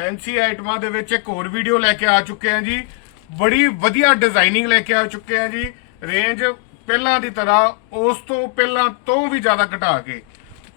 Fancy ਆਈਟਮਾਂ ਦੇ ਵਿੱਚ ਇੱਕ ਹੋਰ ਵੀਡੀਓ ਲੈ ਕੇ ਆ ਚੁੱਕੇ ਹਾਂ ਜੀ। ਬੜੀ ਵਧੀਆ ਡਿਜ਼ਾਈਨਿੰਗ ਲੈ ਕੇ ਆ ਚੁੱਕੇ ਹਾਂ ਜੀ। ਰੇਂਜ ਪਹਿਲਾਂ ਦੀ ਤਰ੍ਹਾਂ, ਉਸ ਤੋਂ ਪਹਿਲਾਂ ਤੋਂ ਵੀ ਜ਼ਿਆਦਾ ਘਟਾ ਕੇ।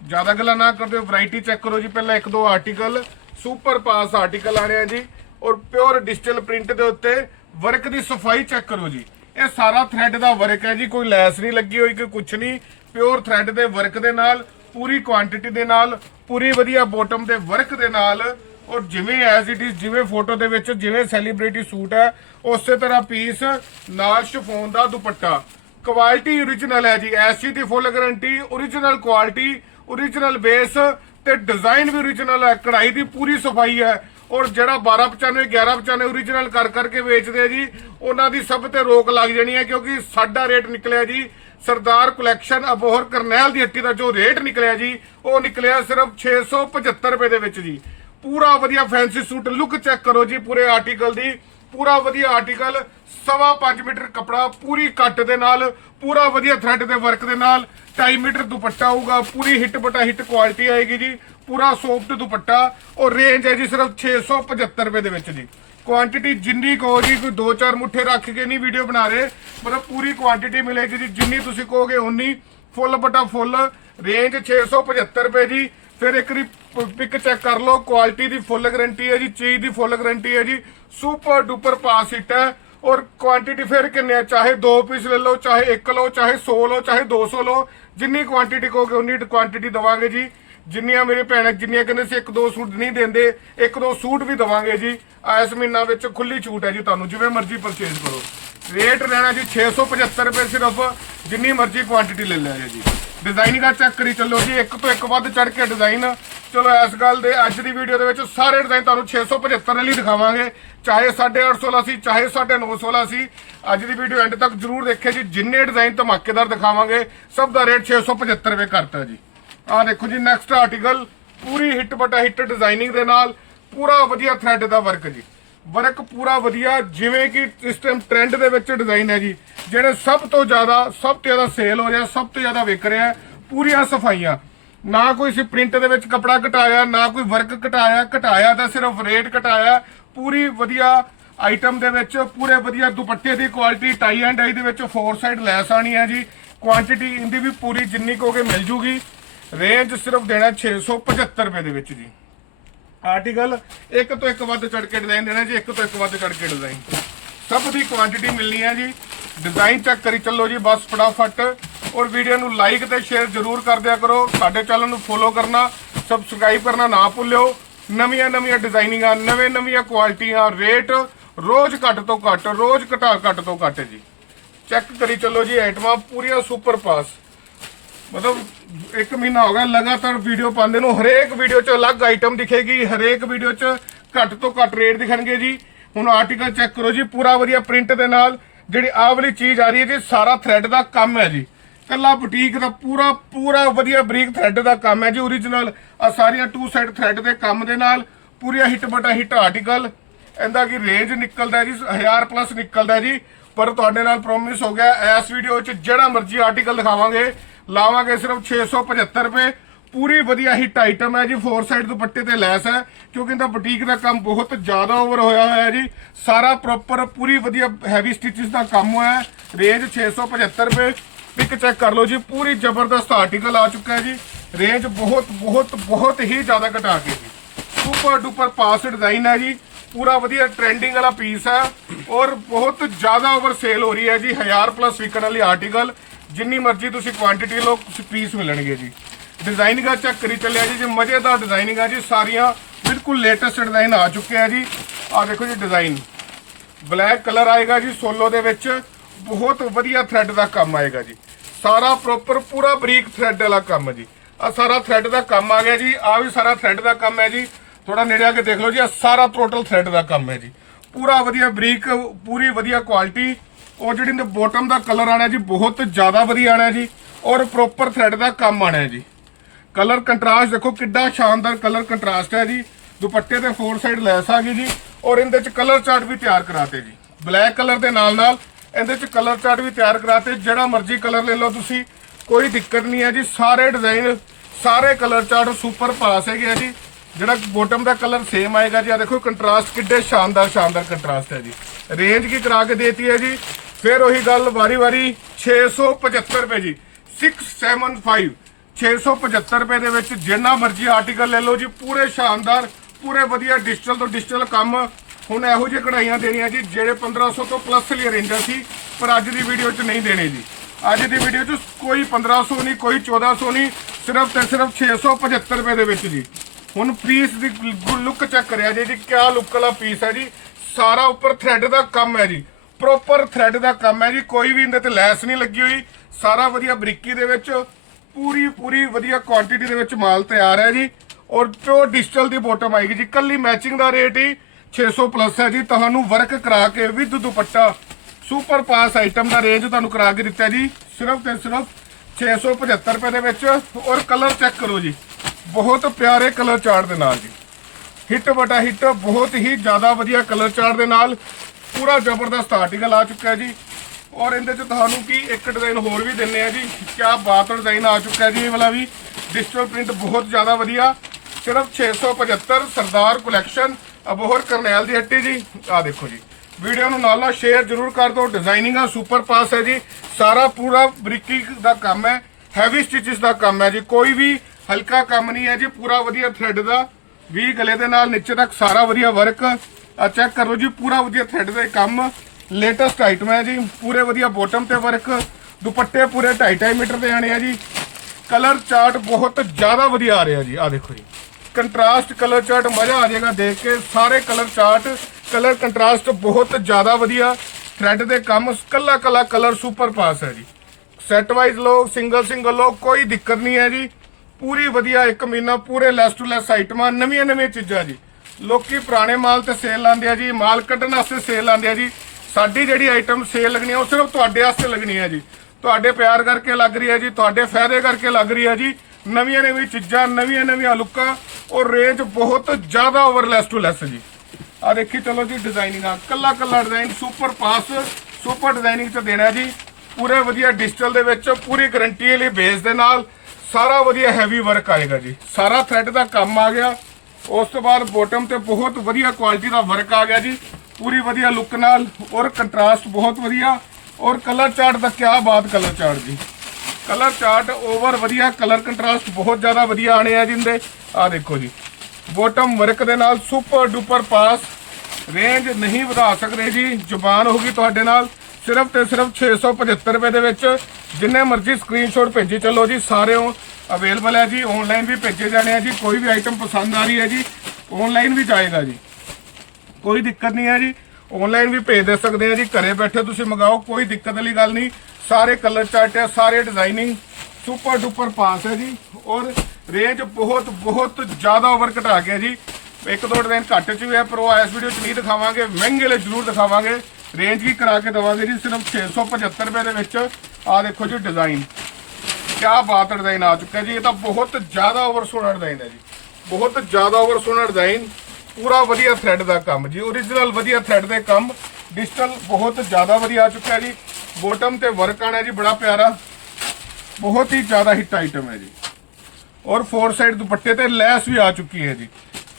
ਜ਼ਿਆਦਾ ਗੱਲਾਂ ਨਾ ਕਰਦੇ ਵੈਰਾਈਟੀ ਚੈੱਕ ਕਰੋ ਜੀ ਪਹਿਲਾਂ ਇੱਕ ਦੋ ਆਰਟੀਕਲ ਸੁਪਰ ਪਾਸ ਆਰਟੀਕਲ ਆ ਰਿਹਾ ਜੀ। ਔਰ ਪਿਓਰ ਡਿਜੀਟਲ ਪ੍ਰਿੰਟ ਦੇ ਉੱਤੇ ਵਰਕ ਦੀ ਸਫ਼ਾਈ ਚੈੱਕ ਕਰੋ ਜੀ। ਇਹ ਸਾਰਾ ਥ੍ਰੈਡ ਦਾ ਵਰਕ ਹੈ ਜੀ। ਕੋਈ ਲੈਸ ਨਹੀਂ ਲੱਗੀ ਹੋਈ, ਕੋਈ ਕੁਛ ਨਹੀਂ। ਪਿਓਰ ਥ੍ਰੈਡ ਦੇ ਵਰਕ ਦੇ ਨਾਲ, ਪੂਰੀ ਕੁਆਂਟੀਟੀ ਦੇ ਨਾਲ, ਪੂਰੀ ਵਧੀਆ ਬੋਟਮ ਦੇ ਵਰਕ ਦੇ ਨਾਲ ਔਰ ਜਿਵੇਂ ਐਜ਼ ਇਟ ਇਜ਼ ਜਿਵੇਂ ਫੋਟੋ ਦੇ ਵਿੱਚ ਜਿਵੇਂ ਸੈਲੀਬ੍ਰਿਟੀ ਸੂਟ ਹੈ, ਉਸੇ ਤਰ੍ਹਾਂ ਪੀਸ ਨਾਲ ਸ਼ਿਫੋਨ ਦਾ ਦੁਪੱਟਾ। ਕੁਆਲਿਟੀ origignal ਹੈ ਜੀ ਐਸੀ ਦੀ full guarantee origignal quality origignal base ਤੇ ਡਿਜ਼ਾਈਨ ਵੀ origignal ਹੈ, ਕਢਾਈ ਦੀ ਪੂਰੀ ਸਫ਼ਾਈ ਹੈ। ਔਰ ਜਿਹੜਾ 1295 1195 origignal ਕਰ ਕਰਕੇ ਵੇਚਦੇ ਜੀ, ਉਹਨਾਂ ਦੀ ਸਭ ਤੇ ਰੋਕ ਲੱਗ ਜਾਣੀ ਹੈ ਕਿਉਂਕਿ ਸਾਡਾ ਰੇਟ ਨਿਕਲਿਆ ਜੀ, ਸਰਦਾਰ ਕਲੈਕਸ਼ਨ ਅਬੋਹਰ ਕਰਨੈਲ ਦੀ ਹੱਟੀ ਦਾ ਜੋ ਰੇਟ ਨਿਕਲਿਆ ਜੀ, ਉਹ ਨਿਕਲਿਆ ਸਿਰਫ 675 ਰੁਪਏ ਦੇ ਵਿੱਚ ਜੀ। ਪੂਰਾ ਵਧੀਆ ਫੈਂਸੀ ਸੂਟ ਲੁੱਕ ਚੈੱਕ ਕਰੋ ਜੀ ਪੂਰੇ ਆਰਟੀਕਲ ਦੀ। ਪੂਰਾ ਵਧੀਆ ਆਰਟੀਕਲ ਸਵਾ 5 ਮੀਟਰ ਕਪੜਾ ਪੂਰੀ ਕੱਟ ਦੇ ਨਾਲ, ਪੂਰਾ ਵਧੀਆ ਥ੍ਰੈਡ ਦੇ ਵਰਕ ਦੇ ਨਾਲ 2.5 ਮੀਟਰ ਦੁਪੱਟਾ ਹੋਊਗਾ ਪੂਰੀ ਹਿੱਟ ਬਟਾ ਹਿੱਟ ਕੁਆਲਿਟੀ ਆਏਗੀ ਜੀ, ਪੂਰਾ ਸੌਫਟ ਦੁਪੱਟਾ, ਔਰ ਰੇਂਜ ਹੈ ਜੀ ਸਿਰਫ 675 ਰੁਪਏ ਦੇ ਵਿੱਚ ਜੀ। ਕੁਆਂਟੀਟੀ ਜਿੰਨੀ ਕਹੋ ਜੀ, ਕੋਈ 2-4 ਮੁੱਠੇ ਰੱਖ ਕੇ ਨਹੀਂ ਵੀਡੀਓ ਬਣਾ ਰਹੇ, ਮਤਲਬ ਪੂਰੀ ਕੁਆਂਟੀਟੀ ਮਿਲੇਗੀ ਜੀ, ਜਿੰਨੀ ਤੁਸੀਂ ਕਹੋਗੇ ਉਨੀ ਫੁੱਲ ਬਟਾ ਫੁੱਲ ਰੇਂਜ 675 ਰੁਪਏ ਜੀ। ਫਿਰ ਇੱਕ ਦੀ ਪਿਕ ਚੈੱਕ ਕਰ ਲਓ ਕੁਆਲਿਟੀ ਦੀ ਫੁੱਲ ਗਾਰੰਟੀ ਹੈ ਜੀ, ਚੀਜ਼ ਦੀ ਫੁੱਲ ਗਾਰੰਟੀ ਹੈ ਜੀ ਸੁਪਰ ਡੂਪਰ ਪਾਸ ਹਿੱਟ ਹੈ ਔਰ ਕੁਆਂਟੀਟੀ ਫਿਰ ਕਿੰਨੇ ਆ ਚਾਹੇ 2 ਪੀਸ ਲੈ ਲਓ, ਚਾਹੇ 1 ਲਓ, ਚਾਹੇ 100 ਲਓ, ਚਾਹੇ 200 ਲਓ, ਜਿੰਨੀ ਕੁਆਂਟੀਟੀ ਕਹੋਗੇ ਉਨੀ ਕੁਆਂਟੀਟੀ ਦਵਾਂਗੇ ਜੀ। ਜਿੰਨੀਆਂ ਮੇਰੇ ਭੈਣਾਂ, ਜਿੰਨੀਆਂ ਕਹਿੰਦੇ ਸੀ ਇੱਕ ਦੋ ਸੂਟ ਨਹੀਂ ਦਿੰਦੇ, ਇੱਕ ਦੋ ਸੂਟ ਵੀ ਦਵਾਂਗੇ ਜੀ। ਇਸ ਮਹੀਨਾ ਵਿੱਚ ਖੁੱਲੀ ਛੂਟ ਹੈ ਜੀ ਤੁਹਾਨੂੰ, ਜਿਵੇਂ ਮਰਜ਼ੀ ਪਰਚੇਜ਼ ਕਰੋ। ਰੇਟ ਰਹਿਣਾ ਜੀ 675 ਰੁਪਏ ਸਿਰਫ, ਜਿੰਨੀ ਮਰਜ਼ੀ ਕੁਆਂਟੀਟੀ ਲੈ ਲਿਆ ਜੀ। ਡਿਜ਼ਾਈਨਿੰਗ ਆ ਚੈੱਕ ਕਰੀ ਚੱਲੋ ਜੀ, ਇੱਕ ਤੋਂ ਇੱਕ ਵੱਧ ਚੜ ਕੇ ਡਿਜ਼ਾਈਨ ਚਲੋ, ਇਸ ਗੱਲ ਦੇ ਅੱਜ ਦੀ ਵੀਡੀਓ ਦੇ ਵਿੱਚ ਸਾਰੇ ਡਿਜ਼ਾਈਨ ਤੁਹਾਨੂੰ 675 ਵਾਲੀ ਦਿਖਾਵਾਂਗੇ। ਚਾਹੇ 850 ਵਾਲਾ ਸੀ ਚਾਹੇ 950 ਵਾਲਾ ਸੀ ਅੱਜ ਦੀ ਵੀਡੀਓ ਐਂਡ ਤੱਕ ਜਰੂਰ ਦੇਖਿਓ ਜੀ, ਜਿੰਨੇ ਡਿਜ਼ਾਈਨ ਧਮਾਕੇਦਾਰ ਦਿਖਾਵਾਂਗੇ, ਸਭ ਦਾ ਰੇਟ 675 ਰੁਪਏ ਕਰਤਾ ਜੀ। ਆਹ ਦੇਖੋ ਜੀ ਨੈਕਸਟ ਆਰਟੀਕਲ ਪੂਰੀ ਹਿੱਟ ਬਟਾ ਹਿੱਟ ਡਿਜ਼ਾਈਨਿੰਗ ਦੇ ਨਾਲ, ਪੂਰਾ ਵਧੀਆ ਥ੍ਰੈਡ ਦਾ ਵਰਕ ਜੀ। ਵਰਕ ਪੂਰਾ ਵਧੀਆ, ਜਿਵੇਂ ਕਿ ਇਸ ਟਾਈਮ ਟ੍ਰੈਂਡ ਦੇ ਵਿੱਚ ਡਿਜ਼ਾਈਨ ਹੈ ਜੀ, ਜਿਹੜੇ ਸਭ ਤੋਂ ਜ਼ਿਆਦਾ, ਸਭ ਤੋਂ ਜ਼ਿਆਦਾ ਸੇਲ ਹੋ ਰਿਹਾ, ਸਭ ਤੋਂ ਜ਼ਿਆਦਾ ਵਿਕ ਰਿਹਾ, ਪੂਰੀਆਂ ਸਫਾਈਆਂ। ਨਾ ਕੋਈ ਸੀ ਪ੍ਰਿੰਟ ਦੇ ਵਿੱਚ ਕਪੜਾ ਘਟਾਇਆ, ਨਾ ਕੋਈ ਵਰਕ ਘਟਾਇਆ ਘਟਾਇਆ ਤਾਂ ਸਿਰਫ ਰੇਟ ਘਟਾਇਆ, ਪੂਰੀ ਵਧੀਆ ਆਈਟਮ ਦੇ ਵਿੱਚ, ਪੂਰੇ ਵਧੀਆ ਦੁਪੱਟੇ ਦੀ ਕੁਆਲਿਟੀ ਟਾਈ ਐਂਡ ਡਾਈ ਦੇ ਵਿੱਚ ਫੋਰ ਸਾਈਡ ਲੈਸ ਆਣੀ ਹੈ ਜੀ। ਕੁਆਂਟੀਟੀ ਇਹਦੀ ਵੀ ਪੂਰੀ ਜਿੰਨੀ ਕਹੋਗੇ ਮਿਲ ਜੂਗੀ। ਰੇਂਜ ਸਿਰਫ ਦੇਣਾ 675 ਰੁਪਏ ਦੇ ਵਿੱਚ ਜੀ। ਆਰਟੀਕਲ, ਇੱਕ ਤੋਂ ਇੱਕ ਵੱਧ ਚੜ ਕੇ ਡਿਜ਼ਾਈਨ ਦੇਣਾ ਜੀ, ਇੱਕ ਤੋਂ ਇੱਕ ਵੱਧ ਚੜ ਕੇ ਡਿਜ਼ਾਈਨ ਸਭ ਦੀ ਕੁਆਂਟੀਟੀ ਮਿਲਣੀ ਹੈ ਜੀ। ਡਿਜ਼ਾਈਨ ਚੈੱਕ ਕਰੀ ਚੱਲੋ ਜੀ, ਬਸ ਫਟਾਫਟ। ਔਰ ਵੀਡੀਓ ਨੂੰ ਲਾਈਕ ਤੇ ਸ਼ੇਅਰ ਜ਼ਰੂਰ ਕਰ ਦਿਆ ਕਰੋ। ਸਾਡੇ ਚੈਨਲ ਨੂੰ ਫੋਲੋ ਕਰਨਾ ਸਬਸਕ੍ਰਾਈਬ ਕਰਨਾ ਨਾ ਭੁੱਲਿਓ। ਨਵੀਆਂ ਨਵੀਆਂ ਡਿਜ਼ਾਈਨਿੰਗਾਂ ਨਵੇਂ ਨਵੀਆਂ ਕੁਆਲਿਟੀਆਂ ਰੇਟ ਰੋਜ਼ ਘੱਟ ਤੋਂ ਘੱਟ, ਰੋਜ਼ ਘਟਾ ਘੱਟ ਤੋਂ ਘੱਟ ਜੀ। ਚੈੱਕ ਕਰੀ ਚੱਲੋ ਜੀ ਆਈਟਮਾਂ ਪੂਰੀਆਂ ਸੁਪਰ ਪਾਸ ਮਤਲਬ ਇੱਕ ਮਹੀਨਾ ਹੋ ਗਿਆ, ਲਗਾਤਾਰ ਵੀਡੀਓ ਪਾਉਂਦੇ ਨੂੰ। ਹਰੇਕ ਵੀਡੀਓ 'ਚ ਅਲੱਗ ਆਈਟਮ ਦਿਖੇਗੀ, ਹਰੇਕ ਵੀਡੀਓ 'ਚ ਘੱਟ ਤੋਂ ਘੱਟ ਰੇਟ ਦਿਖਣਗੇ ਜੀ। ਹੁਣ ਆਰਟੀਕਲ ਚੈੱਕ ਕਰੋ ਜੀ, ਪੂਰਾ ਵਧੀਆ ਪ੍ਰਿੰਟ ਦੇ ਨਾਲ ਜਿਹੜੀ ਆਹ ਵਾਲੀ ਚੀਜ਼ ਆ ਰਹੀ ਹੈ ਜੀ, ਸਾਰਾ ਥ੍ਰੈਡ ਦਾ ਕੰਮ ਹੈ ਜੀ। ਕੱਲਾ ਬੁਟੀਕ ਦਾ ਪੂਰਾ ਪੂਰਾ ਵਧੀਆ ਬਰੀਕ ਥ੍ਰੈਡ ਦਾ ਕੰਮ ਹੈ ਜੀ origignal ਆ ਸਾਰੀਆਂ ਟੂ ਸਾਈਡ ਥ੍ਰੈਡ ਦੇ ਕੰਮ ਦੇ ਨਾਲ ਪੂਰੀਆਂ ਹਿੱਟ ਬਟਾ ਹਿੱਟ ਆਰਟੀਕਲ ਇਹਦਾ ਕੀ ਰੇਂਜ ਨਿਕਲਦਾ ਜੀ 1000 ਪਲੱਸ ਨਿਕਲਦਾ ਜੀ। ਪਰ ਤੁਹਾਡੇ ਨਾਲ ਪ੍ਰੋਮਿਸ ਹੋ ਗਿਆ, ਇਸ ਵੀਡੀਓ 'ਚ ਜਿਹੜਾ ਮਰਜ਼ੀ ਆਰਟੀਕਲ ਦਿਖਾਵਾਂਗੇ। ਲਾਵਾਂਗੇ ਸਿਰਫ 675 ਰੁਪਏ। ਪੂਰੀ ਵਧੀਆ ਹਿੱਟ ਆਈਟਮ ਹੈ ਜੀ ਫੋਰ ਸਾਈਡ ਦੁਪੱਟੇ ਤੇ ਲੈਸ ਹੈ, ਕਿਉਂਕਿ ਇਹਦਾ ਬੁਟੀਕ ਦਾ ਕੰਮ ਬਹੁਤ ਜ਼ਿਆਦਾ ਓਵਰ ਹੋਇਆ ਹੋਇਆ ਹੈ ਜੀ। ਸਾਰਾ ਪ੍ਰੋਪਰ ਪੂਰੀ ਵਧੀਆ ਹੈਵੀ ਸਟਿਚਸ ਦਾ ਕੰਮ ਹੋਇਆ ਹੈ। ਰੇਂਜ 675 ਰੁਪਏ। ਪਿਕ ਚੈੱਕ ਕਰ ਲਓ ਜੀ, ਪੂਰੀ ਜ਼ਬਰਦਸਤ ਆਰਟੀਕਲ ਆ ਚੁੱਕਾ ਹੈ ਜੀ। ਰੇਂਜ ਬਹੁਤ ਬਹੁਤ ਬਹੁਤ ਹੀ ਜ਼ਿਆਦਾ ਘਟਾ ਕੇ ਜੀ। ਸੁਪਰ ਡੂਪਰ ਪਾਸ ਡਿਜ਼ਾਈਨ ਹੈ ਜੀ। ਪੂਰਾ ਵਧੀਆ ਟ੍ਰੈਂਡਿੰਗ ਵਾਲਾ ਪੀਸ ਹੈ। ਔਰ ਬਹੁਤ ਜ਼ਿਆਦਾ ਓਵਰ ਸੇਲ ਹੋ ਰਹੀ ਹੈ ਜੀ 1000 ਪਲੱਸ ਵਿਕਣ ਵਾਲੀ ਆਰਟੀਕਲ ਜਿੰਨੀ ਮਰਜ਼ੀ ਤੁਸੀਂ ਕੁਆਂਟੀਟੀ ਲਓ, ਤੁਸੀਂ ਪੀਸ ਮਿਲਣਗੇ ਜੀ। ਡਿਜ਼ਾਈਨਿੰਗ ਆ ਚੈੱਕ ਕਰੀ ਚੱਲਿਆ ਜੀ ਜੀ ਮਜ਼ੇਦਾਰ ਡਿਜ਼ਾਈਨਿੰਗ ਆ ਜੀ, ਸਾਰੀਆਂ ਬਿਲਕੁਲ ਲੇਟੈਸਟ ਡਿਜ਼ਾਈਨ ਆ ਚੁੱਕੇ ਆ ਜੀ। ਆ ਦੇਖੋ ਜੀ ਡਿਜ਼ਾਈਨ ਬਲੈਕ ਕਲਰ ਆਏਗਾ ਜੀ ਸੋਲੋ ਦੇ ਵਿੱਚ। ਬਹੁਤ ਵਧੀਆ ਥ੍ਰੈਡ ਦਾ ਕੰਮ ਆਏਗਾ ਜੀ। ਸਾਰਾ ਪ੍ਰੋਪਰ ਪੂਰਾ ਬਰੀਕ ਥ੍ਰੈਡ ਵਾਲਾ ਕੰਮ ਜੀ। ਆ ਸਾਰਾ ਥ੍ਰੈਡ ਦਾ ਕੰਮ ਆ ਗਿਆ ਜੀ। ਆ ਵੀ ਸਾਰਾ ਥ੍ਰੈਡ ਦਾ ਕੰਮ ਹੈ ਜੀ। ਥੋੜਾ ਨੇੜੇ ਆ ਕੇ ਦੇਖ ਲਓ ਜੀ ਆ ਸਾਰਾ ਟੋਟਲ ਥ੍ਰੈਡ ਦਾ ਕੰਮ ਹੈ ਜੀ। ਪੂਰਾ ਵਧੀਆ ਬਰੀਕ, ਪੂਰੀ ਵਧੀਆ ਕੁਆਲਿਟੀ ਉਹ ਜਿਹੜੀ ਇਹਦੇ ਬੋਟਮ ਦਾ ਕਲਰ ਆਣਾ ਜੀ, ਬਹੁਤ ਜ਼ਿਆਦਾ ਵਧੀਆ ਆਣਾ ਜੀ ਔਰ ਪ੍ਰੋਪਰ ਥ੍ਰੈਡ ਦਾ ਕੰਮ ਆਣਾ ਜੀ। ਕਲਰ ਕੰਟਰਾਸਟ ਦੇਖੋ ਕਿੱਡਾ ਸ਼ਾਨਦਾਰ ਕਲਰ ਕੰਟਰਾਸਟ ਹੈ ਜੀ। ਦੁਪੱਟੇ ਤੇ ਫੋਰ ਸਾਈਡ ਲੈਸ ਆ ਗਈ ਜੀ ਔਰ ਇਹਦੇ ਚ ਕਲਰ ਚਾਰਟ ਵੀ ਤਿਆਰ ਕਰਾਤੇ ਜੀ। ਬਲੈਕ ਕਲਰ ਦੇ ਨਾਲ ਨਾਲ ਇਹਦੇ ਚ ਕਲਰ ਚਾਰਟ ਵੀ ਤਿਆਰ ਕਰਾਤੇ, ਜਿਹੜਾ ਮਰਜ਼ੀ ਕਲਰ ਲੈ ਲਓ ਤੁਸੀਂ, ਕੋਈ ਦਿੱਕਤ ਨਹੀਂ ਹੈ ਜੀ। ਸਾਰੇ ਡਿਜ਼ਾਈਨ ਸਾਰੇ ਕਲਰ ਚਾਰਟ ਸੁਪਰ ਪਾਸ ਹੈਗੇ ਆ ਜੀ। ਜਿਹੜਾ ਬੋਟਮ ਦਾ ਕਲਰ ਸੇਮ ਆਏਗਾ ਜੀ। ਆ ਦੇਖੋ ਕੰਟਰਾਸਟ ਕਿੱਡੇ ਸ਼ਾਨਦਾਰ ਸ਼ਾਨਦਾਰ ਕੰਟਰਾਸਟ ਹੈ ਜੀ। ਰੇਂਜ ਕੀ ਕਰਾ ਕੇ ਦੇਤੀ ਹੈ ਜੀ? ਫਿਰ ਉਹੀ ਗੱਲ ਵਾਰੀ ਵਾਰੀ 675 ਰੁਪਏ ਜੀ। 675 675 ਰੁਪਏ ਦੇ ਵਿੱਚ ਜਿੰਨਾ ਮਰਜ਼ੀ ਆਰਟੀਕਲ ਲੈ ਲਓ ਜੀ, ਪੂਰੇ ਸ਼ਾਨਦਾਰ, ਪੂਰੇ ਵਧੀਆ ਡਿਜੀਟਲ ਤੋਂ ਡਿਜੀਟਲ ਕੰਮ। ਹੁਣ ਇਹੋ ਜਿਹੇ ਕਢਾਈਆਂ ਦੇਣੀਆਂ ਜੀ, ਜਿਹੜੇ 1500 ਤੋਂ ਪਲੱਸ ਲਈ ਰੇਂਜਰ ਸੀ, ਪਰ ਅੱਜ ਦੀ ਵੀਡੀਓ 'ਚ ਨਹੀਂ ਦੇਣੇ ਜੀ। ਅੱਜ ਦੀ ਵੀਡੀਓ 'ਚ ਕੋਈ 1500 ਨਹੀਂ, ਕੋਈ 1400 ਨਹੀਂ, ਸਿਰਫ ਤੇ ਸਿਰਫ 675 ਰੁਪਏ ਦੇ ਵਿੱਚ ਜੀ। ਹੁਣ ਪੀਸ ਦੀ ਲੁੱਕ ਚੈੱਕ ਕਰਿਆ ਜੀ ਜੀ, ਕਿਆ ਲੁੱਕ ਵਾਲਾ ਪੀਸ ਹੈ ਜੀ। ਸਾਰਾ ਉੱਪਰ ਥ੍ਰੈਡ ਦਾ ਕੰਮ ਹੈ ਜੀ। ਪ੍ਰੋਪਰ ਥ੍ਰੈਡ ਦਾ ਕੰਮ ਹੈ ਜੀ। ਕੋਈ ਵੀ ਇਹਦੇ ਤੇ ਲੈਸ ਨਹੀਂ ਲੱਗੀ ਹੋਈ। ਸਾਰਾ ਵਧੀਆ ਬਰੀਕੀ ਦੇ ਵਿੱਚ, ਪੂਰੀ ਪੂਰੀ ਵਧੀਆ ਕੁਆਂਟੀਟੀ ਦੇ ਵਿੱਚ ਮਾਲ ਤਿਆਰ ਹੈ ਜੀ। ਔਰ ਪਿਓਰ ਡਿਜੀਟਲ ਦੀ ਬੋਟਮ ਆਏਗੀ ਜੀ, ਕੱਲੀ ਮੈਚਿੰਗ ਦਾ ਰੇਟ ਹੀ 600 ਪਲੱਸ ਹੈ ਜੀ। ਤੁਹਾਨੂੰ ਵਰਕ ਕਰਾ ਕੇ with dupatta super pass item ਦਾ ਰੇਂਜ ਤੁਹਾਨੂੰ ਕਰਾ ਕੇ ਦਿੱਤਾ ਜੀ। ਸਿਰਫ ਤੇ ਸਿਰਫ 675 ਰੁਪਏ ਦੇ ਵਿੱਚ। ਔਰ ਕਲਰ ਚੈੱਕ ਕਰੋ ਜੀ। ਬਹੁਤ ਪਿਆਰੇ ਕਲਰ ਚਾਰਟ ਦੇ ਨਾਲ ਜੀ। ਹਿੱਟ ਬਟਾ ਹਿੱਟ ਬਹੁਤ ਹੀ ਜ਼ਿਆਦਾ ਵਧੀਆ ਕਲਰ ਚਾਰਟ ਦੇ ਨਾਲ। ਪੂਰਾ ਜ਼ਬਰਦਸਤ ਆਰਟੀਕਲ ਆ ਚੁੱਕਾ ਜੀ। ਔਰ ਇਹਦੇ ਚ ਤੁਹਾਨੂੰ ਕੀ ਇੱਕ ਡਿਜ਼ਾਈਨ ਹੋਰ ਵੀ ਦਿੰਨੇ ਆ ਜੀ। ਕਿਆ ਬਾਤ ਡਿਜ਼ਾਈਨ ਆ ਚੁੱਕਾ ਜੀ ਇਹ ਵਾਲਾ ਵੀ। ਡਿਜੀਟਲ ਪ੍ਰਿੰਟ ਬਹੁਤ ਜ਼ਿਆਦਾ ਵਧੀਆ। ਸਿਰਫ 675 ਸਰਦਾਰ ਕਲੈਕਸ਼ਨ ਅਬੋਹਰ ਕਰਨੈਲ ਦੀ ਹੱਟੀ ਜੀ। ਆ ਦੇਖੋ ਜੀ। ਵੀਡੀਓ ਨੂੰ ਨਾਲ ਨਾਲ ਸ਼ੇਅਰ ਜ਼ਰੂਰ ਕਰ ਦਿਓ। ਡਿਜ਼ਾਈਨਿੰਗ ਆ ਸੁਪਰ ਪਾਸ ਹੈ ਜੀ। ਸਾਰਾ ਪੂਰਾ ਬਰੀਕੀ ਦਾ ਕੰਮ ਹੈ। ਹੈਵੀ ਸਟਿਚਸ ਦਾ ਕੰਮ ਹੈ ਜੀ। ਕੋਈ ਵੀ ਹਲਕਾ ਕੰਮ ਨਹੀਂ ਹੈ ਜੀ। ਪੂਰਾ ਵਧੀਆ ਥ੍ਰੈਡ ਦਾ। ਵੀ ਗਲੇ ਦੇ ਨਾਲ ਨੀਚੇ ਤੱਕ ਸਾਰਾ ਵਧੀਆ ਵਰਕ ਆ ਚੈੱਕ ਕਰੋ ਜੀ, ਪੂਰਾ ਵਧੀਆ ਥ੍ਰੈਡ ਦੇ ਕੰਮ ਲੇਟੈਸਟ ਆਈਟਮ ਹੈ ਜੀ, ਪੂਰੇ ਵਧੀਆ ਬੋਟਮ ਤੇ ਵਰਕ ਦੁਪੱਟੇ ਪੂਰੇ 2.5 ਮੀਟਰ ਦੇ ਆਣੇ ਆ ਜੀ। ਕਲਰ ਚਾਰਟ ਬਹੁਤ ਜ਼ਿਆਦਾ ਵਧੀਆ ਆ ਰਿਹਾ ਜੀ ਆ ਦੇਖੋ ਜੀ। ਕੰਟਰਾਸਟ ਕਲਰ ਚਾਰਟ ਮਜ਼ਾ ਆ ਜਾਏਗਾ ਦੇਖ ਕੇ, ਸਾਰੇ ਕਲਰ ਚਾਰਟ ਕਲਰ ਕੰਟਰਾਸਟ ਬਹੁਤ ਜ਼ਿਆਦਾ ਵਧੀਆ ਥ੍ਰੈਡ ਦੇ ਕੰਮ, ਕੱਲਾ ਕੱਲਾ ਕਲਰ ਸੁਪਰ ਪਾਸ ਹੈ ਜੀ। ਸੈੱਟ ਵਾਈਜ਼ ਲੋ ਸਿੰਗਲ ਸਿੰਗਲ ਲੋ ਕੋਈ ਦਿੱਕਤ ਨਹੀਂ ਹੈ ਜੀ। ਪੂਰੀ ਵਧੀਆ ਇੱਕ ਮਹੀਨਾ, ਪੂਰੇ ਲੈਸ ਟੂ ਲੈਸ ਆਈਟਮਾਂ ਨਵੀਆਂ ਨਵੀਆਂ ਚੀਜ਼ਾਂ ਜੀ। ਲੋਕੀ ਪੁਰਾਣੇ ਮਾਲ ਤੇ ਸੇਲ ਲਾਉਂਦੇ ਆ ਜੀ, ਮਾਲ ਕੱਢਣ ਵਾਸਤੇ ਸੇਲ ਲਾਉਂਦੇ ਆ ਜੀ। ਸਾਡੀ ਜਿਹੜੀ ਆਈਟਮ ਸੇਲ ਲੱਗਣੀ ਆ, ਉਹ ਸਿਰਫ ਤੁਹਾਡੇ ਵਾਸਤੇ ਲੱਗਣੀ ਹੈ ਜੀ। ਤੁਹਾਡੇ ਪਿਆਰ ਕਰਕੇ ਲੱਗ ਰਹੀ ਹੈ ਜੀ, ਤੁਹਾਡੇ ਫਾਇਦੇ ਕਰਕੇ ਲੱਗ ਰਹੀ ਹੈ ਜੀ। ਨਵੀਆਂ ਨਵੀਆਂ ਚੀਜ਼ਾਂ, ਨਵੀਆਂ ਨਵੀਆਂ ਲੁੱਕਾਂ ਔਰ ਰੇਂਜ ਬਹੁਤ ਜ਼ਿਆਦਾ ਓਵਰਲੈਸ ਟੂ ਲੈਸ ਜੀ। ਆ ਦੇਖੀ, ਚਲੋ ਜੀ ਡਿਜ਼ਾਈਨਿੰਗ ਆ। ਕੱਲਾ ਕੱਲਾ design super pass super designing ਚ ਦੇਣਾ ਜੀ। ਪੂਰੇ ਵਧੀਆ ਡਿਜੀਟਲ ਦੇ ਵਿੱਚ, ਪੂਰੀ ਗਰੰਟੀ ਵਾਲੀ ਬੇਸ ਦੇ ਨਾਲ ਸਾਰਾ ਵਧੀਆ ਹੈਵੀ ਵਰਕ ਆਏਗਾ ਜੀ। ਸਾਰਾ ਥ੍ਰੈਡ ਦਾ ਕੰਮ ਆ ਗਿਆ। ਉਸ ਤੋਂ ਬਾਅਦ ਬੋਟਮ ਤੇ ਬਹੁਤ ਵਧੀਆ ਕੁਆਲਿਟੀ ਦਾ ਵਰਕ ਆ ਗਿਆ ਜੀ। ਪੂਰੀ ਵਧੀਆ ਲੁੱਕ ਨਾਲ ਔਰ ਕੰਟਰਾਸਟ ਬਹੁਤ ਵਧੀਆ। ਔਰ ਕਲਰ ਚਾਰਟ ਦਾ ਕੀ ਬਾਤ ਕਲਰ ਚਾਰਟ ਜੀ। ਕਲਰ ਚਾਰਟ ਓਵਰ ਵਧੀਆ ਕਲਰ ਕੰਟਰਾਸਟ ਬਹੁਤ ਜ਼ਿਆਦਾ ਵਧੀਆ ਆਣੇ ਆ ਜਿੰਦੇ ਆ ਦੇਖੋ ਜੀ। ਬੋਟਮ ਵਰਕ ਦੇ ਨਾਲ ਸੁਪਰ ਡੂਪਰ ਪਾਸ ਰੇਂਜ ਨਹੀਂ ਵਧਾ ਸਕਦੇ ਜੀ। ਜ਼ੁਬਾਨ ਹੋਗੀ ਤੁਹਾਡੇ ਨਾਲ। ਸਿਰਫ ਤੇ ਸਿਰਫ 675 ਰੁਪਏ ਦੇ ਵਿੱਚ। ਜਿੰਨੇ ਮਰਜ਼ੀ ਸਕਰੀਨਸ਼ਾਟ ਭੇਜੀ ਚੱਲੋ ਜੀ ਸਾਰੇ ਅਵੇਲੇਬਲ ਹੈ ਜੀ ਆਨਲਾਈਨ ਵੀ ਭੇਜੇ ਜਾਣੇ ਆ ਜੀ, ਕੋਈ ਵੀ ਆਈਟਮ ਪਸੰਦ ਆ ਰਹੀ ਹੈ ਜੀ ਆਨਲਾਈਨ ਵੀ ਜਾਏਗਾ ਜੀ। ਕੋਈ ਦਿੱਕਤ ਨਹੀਂ ਹੈ ਜੀ ਆਨਲਾਈਨ ਵੀ ਭੇਜ ਦੇ ਸਕਦੇ ਆ ਜੀ, ਘਰੇ ਬੈਠੇ ਤੁਸੀਂ ਮੰਗਾਓ, ਕੋਈ ਦਿੱਕਤ ਵਾਲੀ ਗੱਲ ਨਹੀਂ। ਸਾਰੇ ਕਲਰ ਚਾਰਟ ਹੈ ਸਾਰੇ ਡਿਜ਼ਾਈਨਿੰਗ ਸੁਪਰ ਡੂਪਰ ਪਾਸ ਹੈ ਜੀ, ਔਰ ਰੇਂਜ ਬਹੁਤ ਬਹੁਤ ਜ਼ਿਆਦਾ ਓਵਰ ਘਟਾ ਗਿਆ ਜੀ। ਇੱਕ ਦੋ ਡਿਜ਼ਾਈਨ ਘੱਟ ਚ ਵੀ ਹੈ, ਪਰ ਉਹ ਇਸ ਵੀਡੀਓ ਚ ਨਹੀਂ ਦਿਖਾਵਾਂਗੇ, ਮਹਿੰਗੇ ਲਈ ਜ਼ਰੂਰ ਦਿਖਾਵਾਂਗੇ। ਰੇਂਜ ਵੀ ਕਰਾ ਕੇ ਦਵਾਂਗੇ ਜੀ, ਸਿਰਫ 675 ਰੁਪਏ ਦੇ ਵਿੱਚ। ਆ ਦੇਖੋ ਜੀ ਡਿਜ਼ਾਈਨ ਕਿਆ ਬਾਤ ਡਿਜ਼ਾਈਨ ਆ ਚੁੱਕਾ ਜੀ, ਇਹ ਤਾਂ ਬਹੁਤ ਜ਼ਿਆਦਾ ਓਵਰ ਸੋਹਣਾ ਡਿਜ਼ਾਈਨ ਹੈ ਜੀ। ਬਹੁਤ ਜ਼ਿਆਦਾ ਓਵਰ ਸੋਹਣਾ ਡਿਜ਼ਾਈਨ ਪੂਰਾ ਵਧੀਆ ਥ੍ਰੈਡ ਦਾ ਕੰਮ ਜੀ। Origignal ਵਧੀਆ ਥ੍ਰੈਡ ਦੇ ਕੰਮ ਡਿਜੀਟਲ ਬਹੁਤ ਜ਼ਿਆਦਾ ਵਧੀਆ ਆ ਚੁੱਕਾ ਜੀ। ਬੋਟਮ ਤੇ ਵਰਕ ਆਣਾ ਜੀ, ਬੜਾ ਪਿਆਰਾ। ਬਹੁਤ ਹੀ ਜ਼ਿਆਦਾ ਹਿੱਟ ਆਈਟਮ ਹੈ ਜੀ। ਔਰ ਫੋਰ ਸਾਈਡ ਦੁਪੱਟੇ ਤੇ ਲੈਸ ਵੀ ਆ ਚੁੱਕੀ ਹੈ ਜੀ।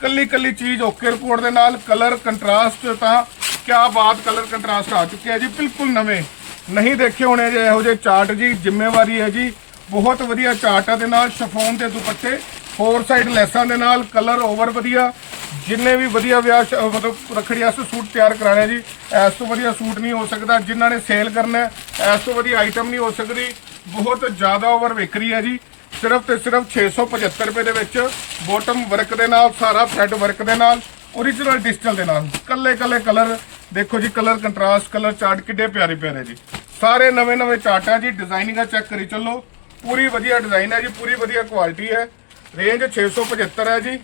ਕੱਲੀ ਕੱਲੀ ਚੀਜ਼ ਓਕੇ ਰਿਪੋਰਟ ਦੇ ਨਾਲ ਕਲਰ ਕੰਟਰਾਸਟ ਤਾਂ ਕਿਆ ਬਾਤ ਕਲਰ ਕੰਟਰਾਸਟ ਆ ਚੁੱਕਿਆ ਜੀ। ਬਿਲਕੁਲ ਨਵੇਂ। ਨਹੀਂ ਦੇਖੇ ਹੋਣੇ ਜੇ ਇਹੋ ਜਿਹੇ ਚਾਰਟ ਜੀ, ਜ਼ਿੰਮੇਵਾਰੀ ਹੈ ਜੀ। ਬਹੁਤ ਵਧੀਆ ਚਾਰਟ ਦੇ ਨਾਲ ਸ਼ਫੋਨ ਤੇ ਦੁਪੱਟੇ ਫੋਰ ਸਾਈਡ ਲੈਸਾਂ ਦੇ ਨਾਲ ਕਲਰ ਓਵਰ ਵਧੀਆ। ਜਿੰਨੇ ਵੀ ਵਧੀਆ ਵਿਆਹ ਮਤਲਬ ਰੱਖੜੀ ਵਾਸਤੇ ਸੂਟ ਤਿਆਰ ਕਰਾਣੇ ਜੀ। ਇਸ ਤੋਂ ਵਧੀਆ ਸੂਟ ਨਹੀਂ ਹੋ ਸਕਦਾ ਜਿਨ੍ਹਾਂ ਨੇ ਸੇਲ ਕਰਨਾ ਹੈ, ਇਸ ਤੋਂ ਵਧੀਆ ਆਈਟਮ ਨਹੀਂ ਹੋ ਸਕਦੀ। ਬਹੁਤ ਜ਼ਿਆਦਾ ਓਵਰ ਵਿਕ ਰਹੀ ਹੈ ਜੀ। ਸਿਰਫ ਤੇ ਸਿਰਫ 675 ਰੁਪਏ ਦੇ ਵਿੱਚ ਬੋਟਮ ਵਰਕ ਦੇ ਨਾਲ ਸਾਰਾ ਥ੍ਰੈਡ ਵਰਕ ਦੇ ਨਾਲ origignal ਡਿਜੀਟਲ ਦੇ ਨਾਲ। ਕੱਲੇ ਕੱਲੇ ਕਲਰ ਦੇਖੋ ਜੀ ਕਲਰ ਕੰਟਰਾਸਟ ਕਲਰ ਚਾਰਟ ਕਿੱਡੇ ਪਿਆਰੇ ਪਿਆਰੇ ਜੀ। ਸਾਰੇ ਨਵੇਂ ਨਵੇਂ ਚਾਰਟ ਆ ਜੀ ਡਿਜ਼ਾਈਨਿੰਗ ਚੈੱਕ ਕਰੀ ਚੱਲੋ। ਪੂਰੀ ਵਧੀਆ ਡਿਜ਼ਾਈਨ ਹੈ ਜੀ, ਪੂਰੀ ਵਧੀਆ ਕੁਆਲਿਟੀ ਹੈ। ਰੇਂਜ 675 ਹੈ ਜੀ।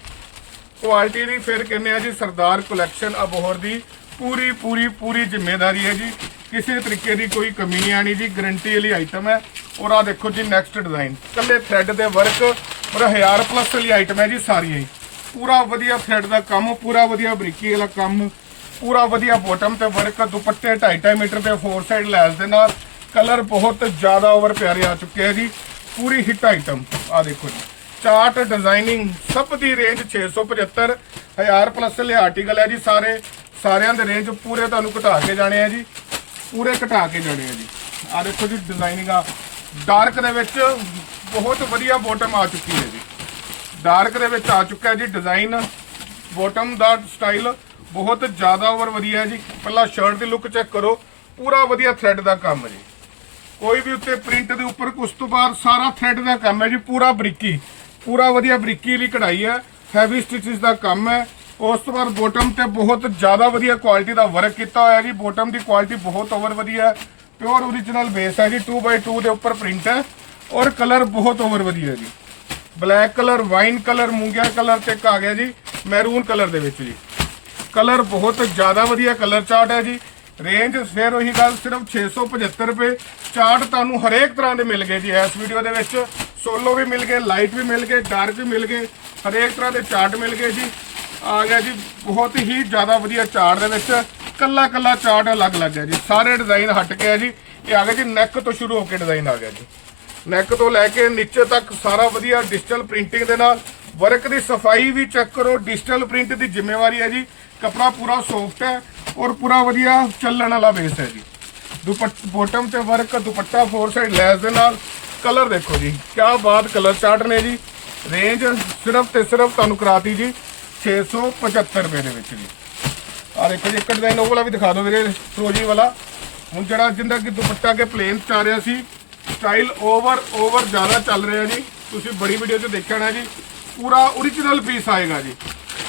ਕੁਆਲਿਟੀ ਦੀ ਫਿਰ ਕਹਿੰਦੇ ਆ ਜੀ, ਸਰਦਾਰ ਕਲੈਕਸ਼ਨ ਅਬੋਹਰ ਦੀ ਪੂਰੀ ਪੂਰੀ ਪੂਰੀ ਜ਼ਿੰਮੇਵਾਰੀ ਹੈ ਜੀ। ਕਿਸੇ ਤਰੀਕੇ ਦੀ ਕੋਈ ਕਮੀ ਨਹੀਂ ਆਣੀ ਜੀ ਗਰੰਟੀ ਵਾਲੀ ਆਈਟਮ ਹੈ। ਔਰ ਆ ਦੇਖੋ ਜੀ ਨੈਕਸਟ ਡਿਜ਼ਾਈਨ ਕੱਲੇ ਥ੍ਰੈਡ ਦੇ ਵਰਕ ਔਰ 1000 ਪਲੱਸ ਵਾਲੀ ਆਈਟਮ ਹੈ ਜੀ ਸਾਰੀਆਂ ਹੀ। ਪੂਰਾ ਵਧੀਆ ਥ੍ਰੈਡ ਦਾ ਕੰਮ, ਪੂਰਾ ਵਧੀਆ ਬਰੀਕੀ ਵਾਲਾ ਕੰਮ, ਪੂਰਾ ਵਧੀਆ ਬੋਟਮ ਤੇ ਵਰਕ ਦੁਪੱਟੇ 2.5 ਮੀਟਰ ਤੇ ਫੋਰ ਸਾਈਡ ਲੈਸ ਦੇ ਨਾਲ। ਕਲਰ ਬਹੁਤ ਜ਼ਿਆਦਾ ਓਵਰ ਪਿਆਰੇ ਆ ਚੁੱਕੇ ਆ ਜੀ। ਪੂਰੀ ਹਿੱਟ ਆਈਟਮ। ਆ ਦੇਖੋ ਜੀ। ਚਾਰਟ, ਡਿਜ਼ਾਈਨਿੰਗ, ਸਭ ਦੀ ਰੇਂਜ 675 1000 ਪਲੱਸ ਲਿਆ ਆਰਟੀਕਲ ਹੈ ਜੀ ਸਾਰੇ। ਸਾਰਿਆਂ ਦੇ ਰੇਂਜ ਪੂਰੇ ਤੁਹਾਨੂੰ ਘਟਾ ਕੇ ਜਾਣੇ ਆ ਜੀ। ਪੂਰੇ ਘਟਾ ਕੇ ਜਾਣੇ ਆ ਜੀ। ਆ ਦੇਖੋ ਜੀ ਡਿਜ਼ਾਈਨਿੰਗ ਆ। ਡਾਰਕ ਦੇ ਵਿੱਚ ਬਹੁਤ ਵਧੀਆ ਬੋਟਮ ਆ ਚੁੱਕੀ ਹੈ ਜੀ। ਡਾਰਕ ਦੇ ਵਿੱਚ ਆ ਚੁੱਕਾ ਜੀ ਡਿਜ਼ਾਈਨ ਬੋਟਮ ਦਾ ਸਟਾਈਲ ਬਹੁਤ ਜ਼ਿਆਦਾ ਓਵਰ ਵਧੀਆ ਜੀ। ਪਹਿਲਾਂ ਸ਼ਰਟ ਦੀ ਲੁੱਕ ਚੈੱਕ ਕਰੋ। ਪੂਰਾ ਵਧੀਆ ਥ੍ਰੈਡ ਦਾ ਕੰਮ ਹੈ ਜੀ। ਕੋਈ ਵੀ ਉੱਤੇ ਪ੍ਰਿੰਟ ਦੇ ਉੱਪਰ ਉਸ ਤੋਂ ਬਾਅਦ ਸਾਰਾ ਥ੍ਰੈਡ ਦਾ ਕੰਮ ਹੈ ਜੀ, ਪੂਰਾ ਬਰੀਕੀ। ਪੂਰਾ ਵਧੀਆ ਬਰੀਕੀ ਲਈ ਕਢਾਈ ਹੈ। ਹੈਵੀ ਸਟਿਚਸ ਦਾ ਕੰਮ ਹੈ। ਉਸ ਤੋਂ ਬਾਅਦ ਬੋਟਮ ਤੇ ਬਹੁਤ ਜ਼ਿਆਦਾ ਵਧੀਆ ਕੁਆਲਿਟੀ ਦਾ ਵਰਕ ਕੀਤਾ ਹੋਇਆ ਜੀ। ਬੋਟਮ ਦੀ ਕੁਆਲਿਟੀ ਬਹੁਤ ਓਵਰ ਵਧੀਆ ਹੈ। ਪਿਓਰ ਓਰੀਜਨਲ ਬੇਸ ਹੈ ਜੀ। 2x2 ਦੇ ਉੱਪਰ ਪ੍ਰਿੰਟ ਹੈ। ਔਰ ਕਲਰ ਬਹੁਤ ਓਵਰ ਵਧੀਆ ਜੀ। ਬਲੈਕ ਕਲਰ ਵਾਈਨ ਕਲਰ ਮੂੰਗਿਆ ਕਲਰ ਤੇ ਇੱਕ ਆ ਗਿਆ ਜੀ। ਮੈਰੂਨ ਕਲਰ ਦੇ ਵਿੱਚ ਜੀ। ਕਲਰ ਬਹੁਤ ਜ਼ਿਆਦਾ ਵਧੀਆ ਕਲਰ ਚਾਰਟ ਹੈ ਜੀ। ਰੇਂਜ ਫਿਰ ਉਹੀ ਗੱਲ ਸਿਰਫ 675 ਰੁਪਏ। ਚਾਰਟ ਤੁਹਾਨੂੰ ਹਰੇਕ ਤਰ੍ਹਾਂ ਦੇ ਮਿਲ ਗਏ ਜੀ ਇਸ ਵੀਡੀਓ ਦੇ ਵਿੱਚ। ਸੋਲੋ ਵੀ ਮਿਲ ਗਏ, ਲਾਈਟ ਵੀ ਮਿਲ ਗਏ, ਡਾਰਕ ਵੀ ਮਿਲ ਗਏ, ਹਰੇਕ ਤਰ੍ਹਾਂ ਦੇ ਚਾਰਟ ਮਿਲ ਗਏ ਜੀ। ਆ ਗਿਆ ਜੀ ਬਹੁਤ ਹੀ ਜ਼ਿਆਦਾ ਵਧੀਆ ਚਾਰਟ ਦੇ ਵਿੱਚ। ਕੱਲਾ ਕੱਲਾ ਚਾਰਟ ਅਲੱਗ-ਅਲੱਗ ਹੈ ਜੀ। ਸਾਰੇ ਡਿਜ਼ਾਈਨ ਹਟ ਕੇ ਹੈ ਜੀ। ਇਹ ਆ ਗਿਆ ਜੀ ਨੈਕ ਤੋਂ ਸ਼ੁਰੂ ਹੋ ਕੇ ਡਿਜ਼ਾਈਨ ਆ ਗਿਆ ਜੀ। ਨੈਕ ਤੋਂ ਲੈ ਕੇ ਨੀਚੇ ਤੱਕ ਸਾਰਾ ਵਧੀਆ ਡਿਜੀਟਲ ਪ੍ਰਿੰਟਿੰਗ ਦੇ ਨਾਲ। ਵਰਕ ਦੀ ਸਫ਼ਾਈ ਵੀ ਚੈੱਕ ਕਰੋ, ਡਿਜੀਟਲ ਪ੍ਰਿੰਟ ਦੀ ਜ਼ਿੰਮੇਵਾਰੀ ਹੈ ਜੀ। ਕਪੜਾ ਪੂਰਾ ਸੌਫਟ ਹੈ ਔਰ ਪੂਰਾ ਵਧੀਆ ਚੱਲਣ ਵਾਲਾ ਬੇਸ ਹੈ ਜੀ। ਦੁਪੱਟ ਬੋਟਮ ਤੇ ਵਰਕ ਦੁਪੱਟਾ ਫੋਰ ਸਾਈਡ ਲੈਸ ਦੇ ਨਾਲ। ਕਲਰ ਦੇਖੋ ਜੀ, ਕਿਆ ਬਾਤ ਕਲਰ ਚਾਰਟ ਨੇ ਜੀ। ਰੇਂਜ ਸਿਰਫ ਤੇ ਸਿਰਫ ਤੁਹਾਨੂੰ ਕਰਾਤੀ ਜੀ 675 ਰੁਪਏ ਦੇ ਵਿੱਚ ਜੀ। ਆ ਦੇਖੋ ਜੀ, ਇੱਕ ਡਿਜ਼ਾਈਨ ਉਹ ਵਾਲਾ ਵੀ ਦਿਖਾ ਦਿਓ ਵੀਰੇ ਫਰੋਜੀ ਵਾਲਾ। ਹੁਣ ਜਿਹੜਾ ਜਿੰਦਾ ਕਿ ਦੁਪੱਟਾ ਕੇ ਪਲੇਨ ਚ ਆ ਰਿਹਾ ਸੀ ਸਟਾਈਲ ਓਵਰ ਓਵਰ ਜ਼ਿਆਦਾ ਚੱਲ ਰਿਹਾ ਜੀ। ਤੁਸੀਂ ਬੜੀ ਵੀਡੀਓ 'ਚ ਦੇਖਿਆ ਹੋਣਾ ਜੀ। ਪੂਰਾ ਓਰੀਜਨਲ ਪੀਸ ਆਏਗਾ ਜੀ।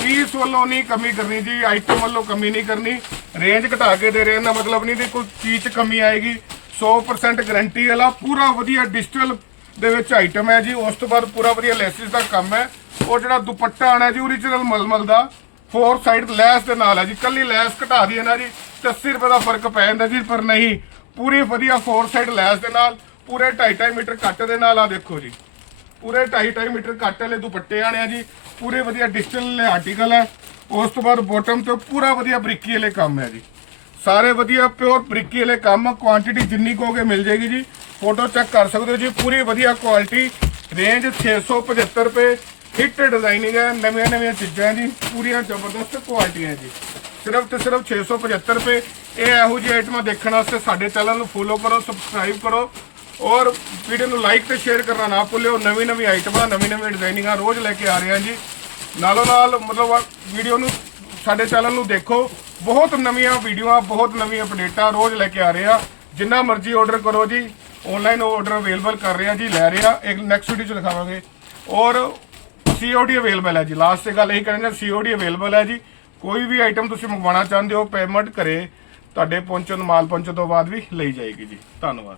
ਪੀਸ ਵੱਲੋਂ ਨਹੀਂ ਕਮੀ ਕਰਨੀ ਜੀ ਆਈਟਮ ਵੱਲੋਂ ਕਮੀ ਨਹੀਂ ਕਰਨੀ। ਰੇਂਜ ਘਟਾ ਕੇ ਦੇ ਰਹੇ ਨਾ ਮਤਲਬ ਨਹੀਂ ਕਿ ਕੋਈ ਚੀਜ਼ 'ਚ ਕਮੀ ਆਏਗੀ। 100% ਗਾਰੰਟੀ ਵਾਲਾ ਪੂਰਾ ਵਧੀਆ ਡਿਜੀਟਲ ਦੇ ਵਿੱਚ ਆਈਟਮ ਹੈ ਜੀ, ਉਸ ਤੋਂ ਬਾਅਦ ਪੂਰਾ ਵਧੀਆ ਲੈਸਿਸ ਦਾ ਕੰਮ ਹੈ। ਉਹ ਜਿਹੜਾ ਦੁਪੱਟਾ ਆਣਾ ਜੀ ਓਰੀਜਨਲ ਮਲਮਲ ਦਾ ਫੋਰ ਸਾਈਡ ਲੈਸ ਦੇ ਨਾਲ ਹੈ ਜੀ। ਕੱਲੀ ਲੈਸ ਘਟਾ ਦੀ ਨਾ ਜੀ ਤੇ 80 ਰੁਪਏ ਦਾ ਫ਼ਰਕ ਪੈ ਜਾਂਦਾ ਜੀ, ਪਰ ਨਹੀਂ। ਪੂਰੀ ਵਧੀਆ ਫੋਰ ਸਾਈਡ ਲੈਸ ਦੇ ਨਾਲ, ਪੂਰੇ 2.5 ਮੀਟਰ ਕੱਟ ਦੇ ਨਾਲ ਆ ਦੇਖੋ ਜੀ। ਪੂਰੇ 2.5 ਮੀਟਰ ਕੱਟ ਵਾਲੇ ਦੁਪੱਟੇ ਆਣੇ ਆ ਜੀ। ਪੂਰੇ ਵਧੀਆ ਡਿਜੀਟਲ ਵਾਲੇ ਆਰਟੀਕਲ ਹੈ। ਉਸ ਤੋਂ ਬਾਅਦ ਬੋਟਮ ਤੇ ਪੂਰਾ ਵਧੀਆ ਬਰੀਕੀ ਵਾਲੇ ਕੰਮ ਹੈ ਜੀ। ਸਾਰੇ ਵਧੀਆ ਪਿਓਰ ਬਰੀਕੀ ਵਾਲੇ ਕੰਮ ਕੁਆਂਟੀਟੀ ਜਿੰਨੀ ਕਹੋਗੇ ਮਿਲ ਜਾਏਗੀ ਜੀ। ਫੋਟੋ ਚੈੱਕ ਕਰ ਸਕਦੇ ਹੋ ਜੀ, ਪੂਰੀ ਵਧੀਆ ਕੁਆਲਿਟੀ ਰੇਂਜ 675 ਰੁਪਏ। ਹਿੱਟ ਡਿਜ਼ਾਈਨਿੰਗ ਹੈ, ਨਵੀਆਂ ਨਵੀਆਂ ਚੀਜ਼ਾਂ ਜੀ, ਪੂਰੀਆਂ ਜ਼ਬਰਦਸਤ ਕੁਆਲਿਟੀਆਂ ਜੀ। ਸਿਰਫ ਤੇ ਸਿਰਫ 675 ਰੁਪਏ। ਇਹ ਇਹੋ ਜਿਹੀ ਆਈਟਮਾਂ ਦੇਖਣ ਵਾਸਤੇ ਸਾਡੇ ਚੈਨਲ ਨੂੰ ਫੋਲੋ ਕਰੋ ਸਬਸਕ੍ਰਾਈਬ ਕਰੋ। ਔਰ ਵੀਡੀਓ ਨੂੰ ਲਾਈਕ ਤੇ ਸ਼ੇਅਰ ਕਰਨਾ ਨਾ ਭੁੱਲਿਓ। ਨਵੀਂ ਨਵੀਂ ਆਈਟਮਾਂ, ਨਵੀਂ ਨਵੀਂ ਡਿਜ਼ਾਈਨਿੰਗਾਂ ਰੋਜ਼ ਲੈ ਕੇ ਆ ਰਹੇ ਹਾਂ ਜੀ। ਨਾਲੋਂ ਨਾਲ ਮਤਲਬ ਵੀਡੀਓ ਨੂੰ ਸਾਡੇ ਚੈਨਲ ਨੂੰ ਦੇਖੋ। ਬਹੁਤ ਨਵੀਆਂ ਵੀਡੀਓਆਂ, ਬਹੁਤ ਨਵੀਆਂ ਅਪਡੇਟਾਂ ਰੋਜ਼ ਲੈ ਕੇ ਆ ਰਹੇ ਆ ਜਿੰਨਾ ਮਰਜ਼ੀ ਆਰਡਰ ਕਰੋ ਜੀ। ਆਨਲਾਈਨ ਆਰਡਰ ਅਵੇਲੇਬਲ ਕਰ ਰਹੇ ਆ ਜੀ, ਲੈ ਰਹੇ ਆ ਇੱਕ ਨੈਕਸਟ ਵੀਡੀਓ ਚ ਦਿਖਾਵਾਂਗੇ। ਔਰ ਸੀਓਡੀ ਅਵੇਲੇਬਲ ਹੈ ਜੀ। ਲਾਸਟ ਤੇ ਗੱਲ ਇਹੀ ਕਰਾਂਗੇ ਸੀਓਡੀ ਅਵੇਲੇਬਲ ਹੈ ਜੀ। ਕੋਈ ਵੀ ਆਈਟਮ ਤੁਸੀਂ ਮੰਗਵਾਉਣਾ ਚਾਹੁੰਦੇ ਹੋ ਪੇਮੈਂਟ ਕਰੇ ਤੁਹਾਡੇ ਪਹੁੰਚਣ, ਮਾਲ ਪਹੁੰਚਣ ਤੋਂ ਬਾਅਦ ਵੀ ਲਈ ਜਾਏਗੀ ਜੀ। ਧੰਨਵਾਦ।